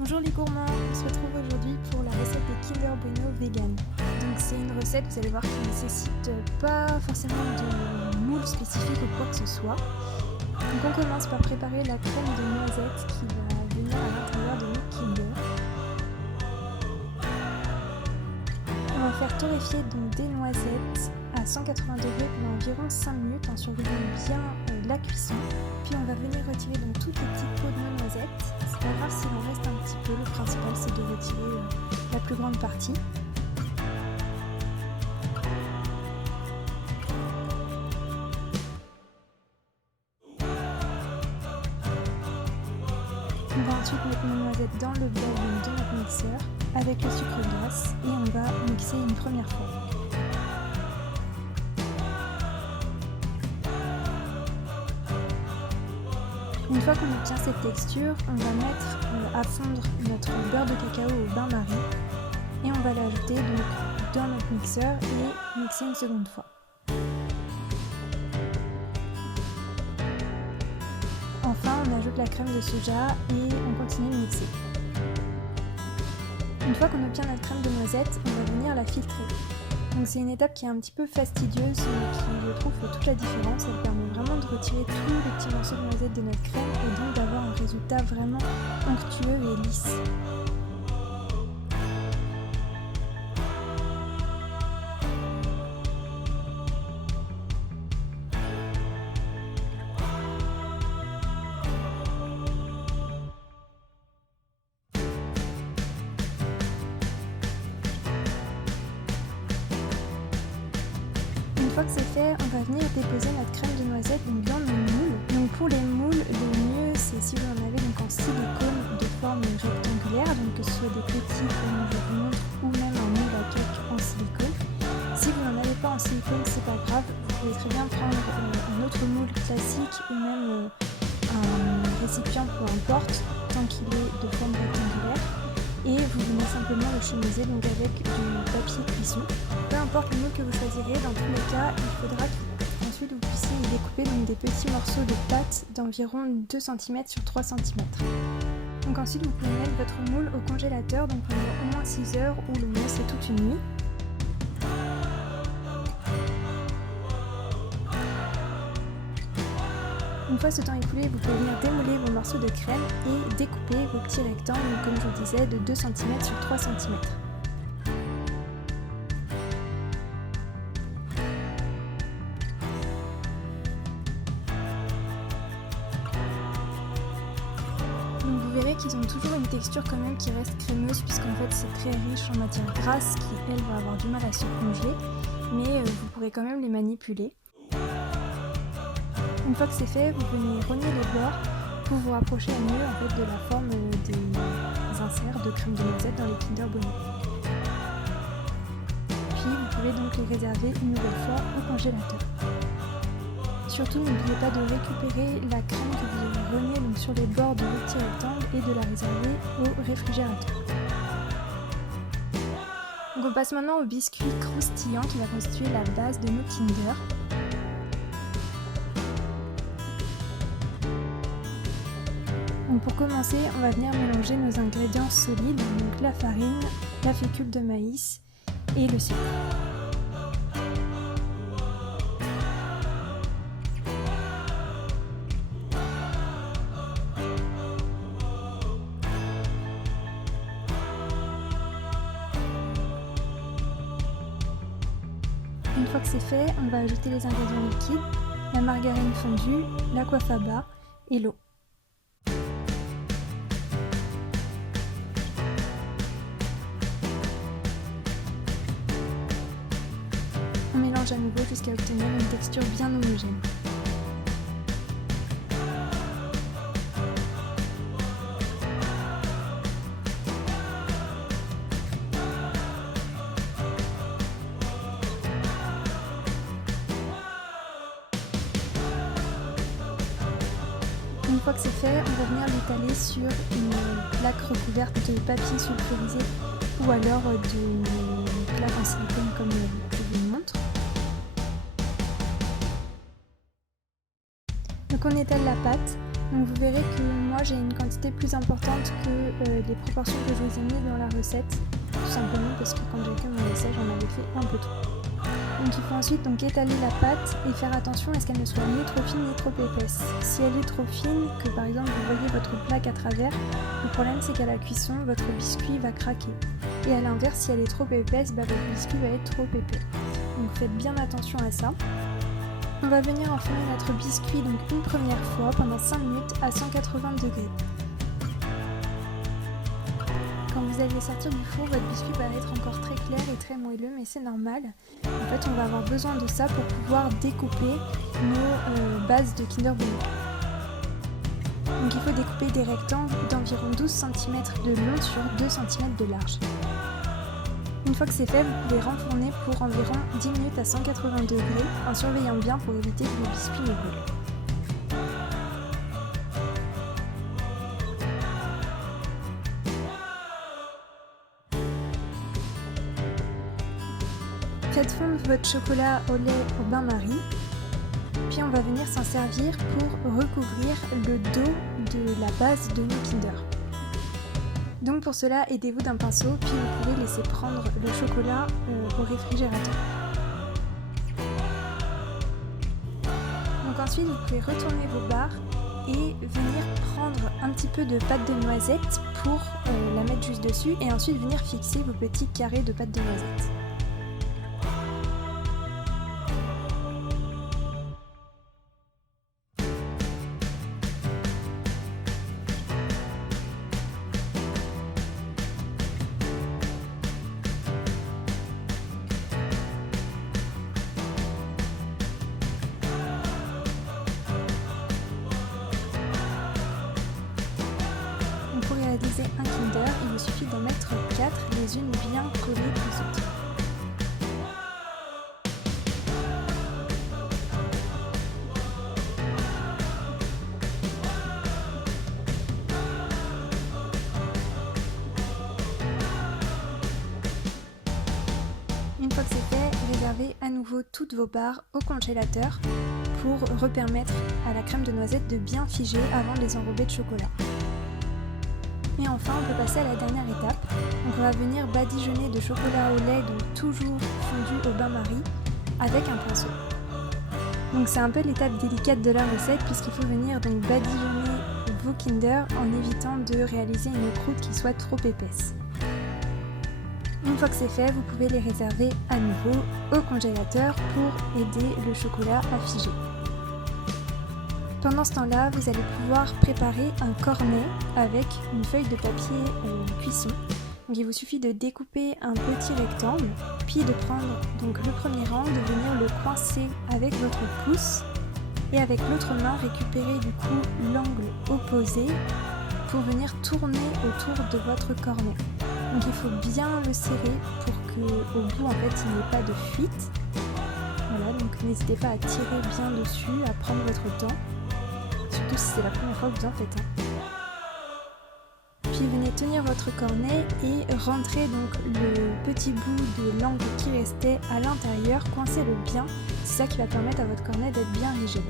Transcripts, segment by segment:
Bonjour les gourmands, on se retrouve aujourd'hui pour la recette des Kinder Bueno vegan. Donc c'est une recette, vous allez voir, qui ne nécessite pas forcément de moule spécifique ou quoi que ce soit. Donc on commence par préparer la crème de noisette qui va venir à l'intérieur de nos Kinder. On va faire torréfier donc des noisettes à 180 degrés pendant environ 5 minutes en surveillant bien la cuisson. Puis on va venir retirer donc toutes les petites peaux de nos noisettes. C'est pas grave s'il en reste un petit peu, le principal c'est de retirer la plus grande partie. On va ensuite mettre nos noisettes dans le bol de notre mixeur avec le sucre glace et on va mixer une première fois. Une fois qu'on obtient cette texture, on va mettre à fondre notre beurre de cacao au bain-marie et on va l'ajouter donc dans notre mixeur et mixer une seconde fois. Enfin, on ajoute la crème de soja et on continue de mixer. Une fois qu'on obtient notre crème de noisette, on va venir la filtrer. Donc c'est une étape qui est un petit peu fastidieuse mais qui, je trouve, fait toute la différence. Elle permet vraiment de retirer tous les petits morceaux de noisette de notre crème et donc d'avoir un résultat vraiment onctueux et lisse. Une fois que c'est fait, on va venir déposer notre crème de noisette dans nos moules. Donc pour les moules, le mieux c'est si vous en avez donc en silicone de forme rectangulaire, donc que ce soit des petits comme je vous montre ou même un moule à cake en silicone. Si vous n'en avez pas en silicone, c'est pas grave, vous pouvez très bien prendre un autre moule classique ou même un récipient, peu importe, tant qu'il est de forme rectangulaire. Et vous venez simplement le chemiser donc avec du papier cuisson. Peu importe le moule que vous choisirez, dans tous les cas, il faudra qu'ensuite vous puissiez y découper donc des petits morceaux de pâte d'environ 2 cm sur 3 cm. Donc ensuite vous pouvez mettre votre moule au congélateur donc pendant au moins 6 heures ou le mieux c'est toute une nuit. Une fois ce temps écoulé, vous pouvez venir démouler vos morceaux de crème et découper vos petits rectangles, comme je vous disais, de 2 cm sur 3 cm. Donc vous verrez qu'ils ont toujours une texture quand même qui reste crémeuse puisqu'en fait c'est très riche en matière grasse qui elle va avoir du mal à se congeler, mais vous pourrez quand même les manipuler. Une fois que c'est fait, vous venez rogner les bords pour vous rapprocher au mieux en fait, de la forme des inserts de crème de noisette dans les Kinder Bueno. Puis vous pouvez donc les réserver une nouvelle fois au congélateur. Surtout n'oubliez pas de récupérer la crème que vous avez rognée donc sur les bords de vos petits rectangles et de la réserver au réfrigérateur. Donc on passe maintenant au biscuit croustillant qui va constituer la base de nos Kinder. Donc pour commencer, on va venir mélanger nos ingrédients solides, donc la farine, la fécule de maïs et le sucre. Une fois que c'est fait, on va ajouter les ingrédients liquides, la margarine fondue, l'aquafaba et l'eau. On mélange à nouveau jusqu'à obtenir une texture bien homogène. Une fois que c'est fait, on va venir l'étaler sur une plaque recouverte de papier sulfurisé ou alors d'une plaque en silicone comme je vous montre. Donc on étale la pâte Donc vous verrez que moi j'ai une quantité plus importante que les proportions que je vous ai mises dans la recette, tout simplement parce que quand j'ai fait mon essai j'en avais fait un peu trop. Donc il faut ensuite étaler la pâte et faire attention à ce qu'elle ne soit ni trop fine ni trop épaisse. Si elle est trop fine, que par exemple vous voyez votre plaque à travers, le problème c'est qu'à la cuisson, votre biscuit va craquer. Et à l'inverse, si elle est trop épaisse, votre biscuit va être trop épais. Donc faites bien attention à ça. On va venir enfourner notre biscuit une première fois pendant 5 minutes à 180 degrés. Quand vous allez sortir du four, votre biscuit va être encore très clair et très moelleux, mais c'est normal. En fait, on va avoir besoin de ça pour pouvoir découper nos bases de Kinder Bueno. Donc il faut découper des rectangles d'environ 12 cm de long sur 2 cm de large. Une fois que c'est fait, vous pouvez renfourner pour environ 10 minutes à 180 degrés en surveillant bien pour éviter que le biscuit ne brûle. Faites fondre votre chocolat au lait au bain-marie, puis on va venir s'en servir pour recouvrir le dos de la base de nos Kinder. Donc pour cela, aidez-vous d'un pinceau, puis vous pouvez laisser prendre le chocolat au réfrigérateur. Donc ensuite, vous pouvez retourner vos barres et venir prendre un petit peu de pâte de noisette pour la mettre juste dessus et ensuite venir fixer vos petits carrés de pâte de noisette. Pour réaliser un Kinder, il vous suffit d'en mettre 4, les unes bien collées aux autres. Une fois que c'est fait, réservez à nouveau toutes vos barres au congélateur pour repermettre à la crème de noisette de bien figer avant de les enrober de chocolat. Et enfin, on peut passer à la dernière étape. Donc on va venir badigeonner de chocolat au lait, donc toujours fondu au bain-marie, avec un pinceau. Donc c'est un peu l'étape délicate de la recette puisqu'il faut venir badigeonner vos Kinder en évitant de réaliser une croûte qui soit trop épaisse. Une fois que c'est fait, vous pouvez les réserver à nouveau au congélateur pour aider le chocolat à figer. Pendant ce temps-là, vous allez pouvoir préparer un cornet avec une feuille de papier cuisson. Donc il vous suffit de découper un petit rectangle, puis de prendre le premier rang, de venir le coincer avec votre pouce et avec l'autre main récupérer du coup l'angle opposé pour venir tourner autour de votre cornet. Donc il faut bien le serrer pour qu'au bout en fait il n'y ait pas de fuite. Voilà, donc n'hésitez pas à tirer bien dessus, à prendre votre temps. Surtout si c'est la première fois que vous en faites. Puis venez tenir votre cornet et rentrez le petit bout de l'angle qui restait à l'intérieur, coincez-le bien, c'est ça qui va permettre à votre cornet d'être bien rigide.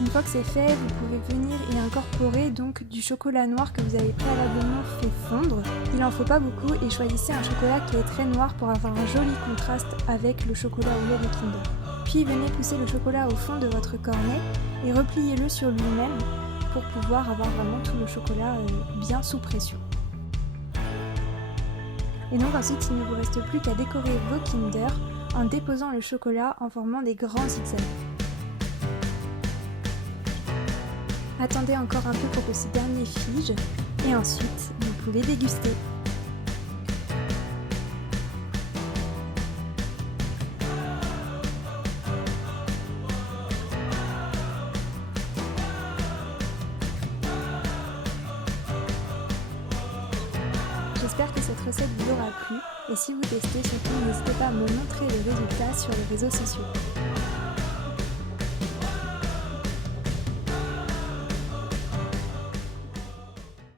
Une fois que c'est fait, vous pouvez venir y incorporer du chocolat noir que vous avez préalablement fait fondre. Il n'en faut pas beaucoup et choisissez un chocolat qui est très noir pour avoir un joli contraste avec le chocolat au lait de Kinder. Puis venez pousser le chocolat au fond de votre cornet et repliez-le sur lui-même pour pouvoir avoir vraiment tout le chocolat bien sous pression. Et donc ensuite, il ne vous reste plus qu'à décorer vos Kinder en déposant le chocolat en formant des grands zigzags. Attendez encore un peu pour que ce dernier fige et ensuite vous pouvez déguster. J'espère que cette recette vous aura plu et si vous testez, surtout n'hésitez pas à me montrer les résultats sur les réseaux sociaux.